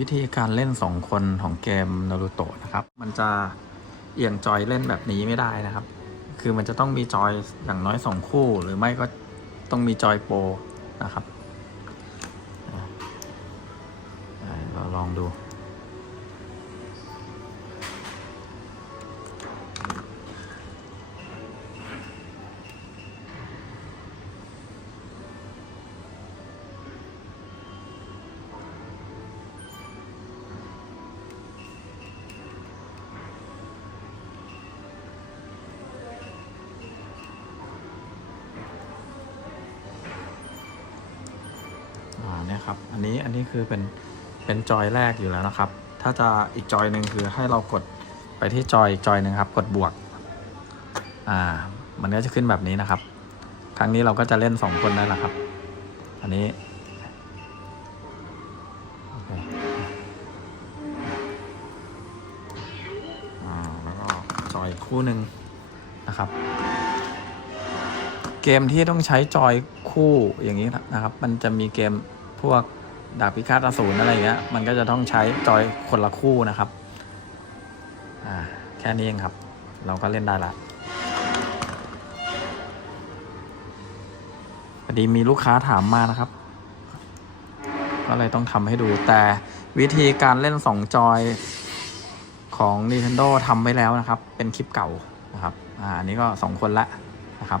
วิธีการเล่นสองคนของเกมนารูโตะนะครับ มันจะเอียงจอยเล่นแบบนี้ไม่ได้นะครับ คือมันจะต้องมีจอยอย่างน้อยสองคู่ หรือไม่ก็ต้องมีจอยโปรนะครับเราลองดู อ่าเนี่ยครับ อันนี้อันนี้คือเป็นเป็นจอยแรกอยู่แล้วนะครับ ถ้าจะอีกจอยหนึ่งคือให้เรากดไปที่จอยอีกจอยหนึ่งครับ กดบวก อ่า มันก็จะขึ้นแบบนี้นะครับ ครั้งนี้เราก็จะเล่นสองคนได้แล้วครับ อันนี้โอเคแล้วก็จอยคู่หนึ่งนะครับ เกมที่ต้องใช้จอยคู่อย่างนี้นะครับ มันจะมีเกม พวกดาบพิฆาตอสูรอะไรเงี้ย มันก็จะต้องใช้จอยคนละคู่นะครับ อ่า แค่นี้เองครับ เราก็เล่นได้ละพอดีมีลูกค้าถามมานะครับ ก็เลยต้องทำให้ดู แต่วิธีการเล่นสองจอยของ Nintendo ทำไว้แล้วนะครับ เป็นคลิปเก่านะครับ อ่า อันนี้ก็สองคนละนะครับ